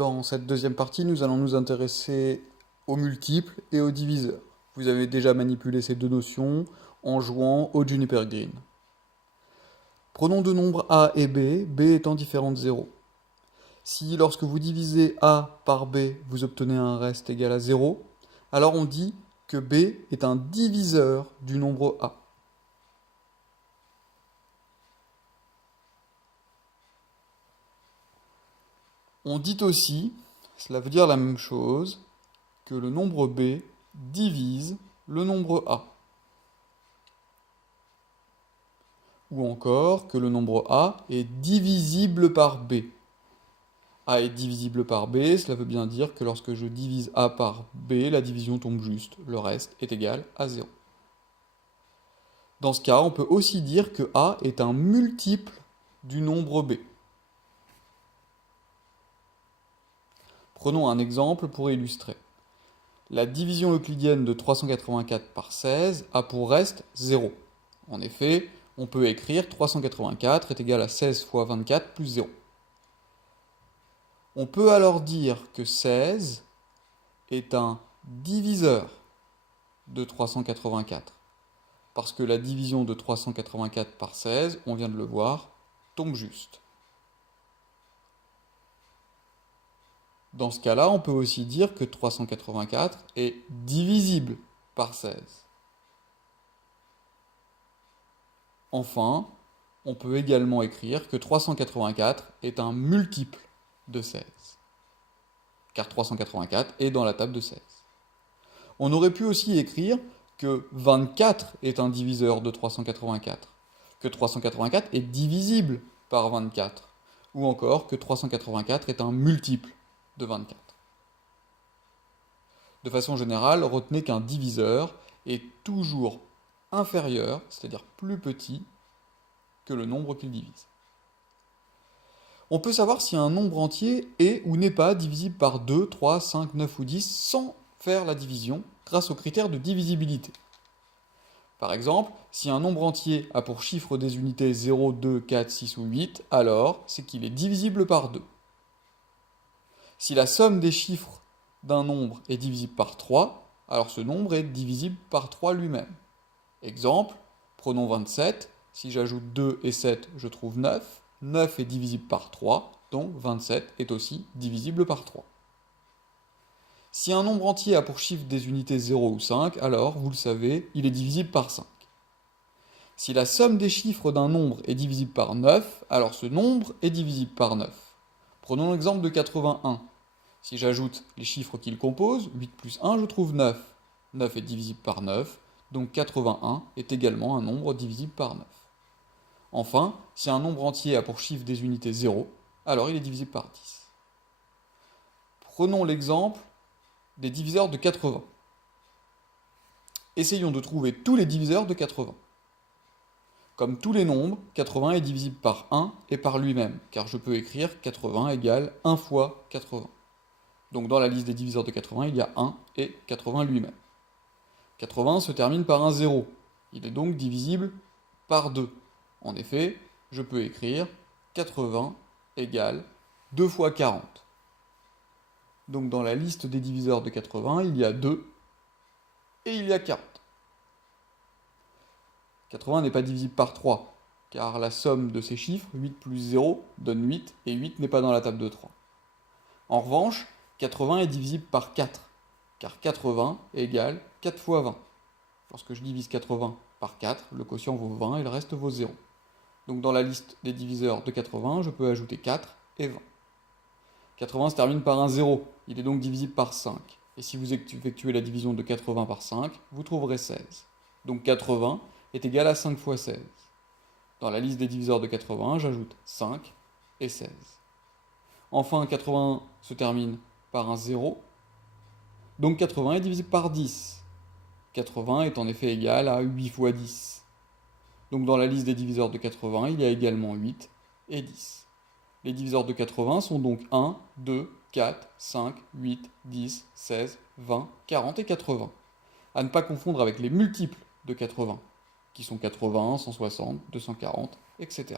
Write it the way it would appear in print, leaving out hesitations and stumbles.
Dans cette deuxième partie, nous allons nous intéresser aux multiples et aux diviseurs. Vous avez déjà manipulé ces deux notions en jouant au Juniper Green. Prenons deux nombres A et B étant différents de 0. Si lorsque vous divisez A par B, vous obtenez un reste égal à 0, alors on dit que B est un diviseur du nombre A. On dit aussi, cela veut dire la même chose, que le nombre B divise le nombre A. Ou encore que le nombre A est divisible par B. A est divisible par B, cela veut bien dire que lorsque je divise A par B, la division tombe juste, le reste est égal à 0. Dans ce cas, on peut aussi dire que A est un multiple du nombre B. Prenons un exemple pour illustrer. La division euclidienne de 384 par 16 a pour reste 0. En effet, on peut écrire 384 est égal à 16 fois 24 plus 0. On peut alors dire que 16 est un diviseur de 384. Parce que la division de 384 par 16, on vient de le voir, tombe juste. Dans ce cas-là, on peut aussi dire que 384 est divisible par 16. Enfin, on peut également écrire que 384 est un multiple de 16. Car 384 est dans la table de 16. On aurait pu aussi écrire que 24 est un diviseur de 384, que 384 est divisible par 24, ou encore que 384 est un multiple de 24. De façon générale, retenez qu'un diviseur est toujours inférieur, c'est-à-dire plus petit, que le nombre qu'il divise. On peut savoir si un nombre entier est ou n'est pas divisible par 2, 3, 5, 9 ou 10 sans faire la division grâce au critère de divisibilité. Par exemple, si un nombre entier a pour chiffre des unités 0, 2, 4, 6 ou 8, alors c'est qu'il est divisible par 2. Si la somme des chiffres d'un nombre est divisible par 3, alors ce nombre est divisible par 3 lui-même. Exemple, prenons 27, si j'ajoute 2 et 7, je trouve 9. 9 est divisible par 3, donc 27 est aussi divisible par 3. Si un nombre entier a pour chiffre des unités 0 ou 5, alors, vous le savez, il est divisible par 5. Si la somme des chiffres d'un nombre est divisible par 9, alors ce nombre est divisible par 9. Prenons l'exemple de 81. Si j'ajoute les chiffres qu'il compose, 8 plus 1, je trouve 9. 9 est divisible par 9, donc 81 est également un nombre divisible par 9. Enfin, si un nombre entier a pour chiffre des unités 0, alors il est divisible par 10. Prenons l'exemple des diviseurs de 80. Essayons de trouver tous les diviseurs de 80. Comme tous les nombres, 80 est divisible par 1 et par lui-même, car je peux écrire 80 égale 1 fois 80. Donc dans la liste des diviseurs de 80, il y a 1 et 80 lui-même. 80 se termine par un 0. Il est donc divisible par 2. En effet, je peux écrire 80 égale 2 fois 40. Donc dans la liste des diviseurs de 80, il y a 2 et il y a 40. 80 n'est pas divisible par 3, car la somme de ces chiffres, 8 plus 0, donne 8, et 8 n'est pas dans la table de 3. En revanche, 80 est divisible par 4, car 80 égale 4 fois 20. Lorsque je divise 80 par 4, le quotient vaut 20 et le reste vaut 0. Donc dans la liste des diviseurs de 80, je peux ajouter 4 et 20. 80 se termine par un 0, il est donc divisible par 5. Et si vous effectuez la division de 80 par 5, vous trouverez 16. Donc 80 est égal à 5 fois 16. Dans la liste des diviseurs de 80, j'ajoute 5 et 16. Enfin, 80 se termine par un 0, donc 80 est divisible par 10. 80 est en effet égal à 8 fois 10. Donc dans la liste des diviseurs de 80, il y a également 8 et 10. Les diviseurs de 80 sont donc 1, 2, 4, 5, 8, 10, 16, 20, 40 et 80. À ne pas confondre avec les multiples de 80, qui sont 80, 160, 240, etc.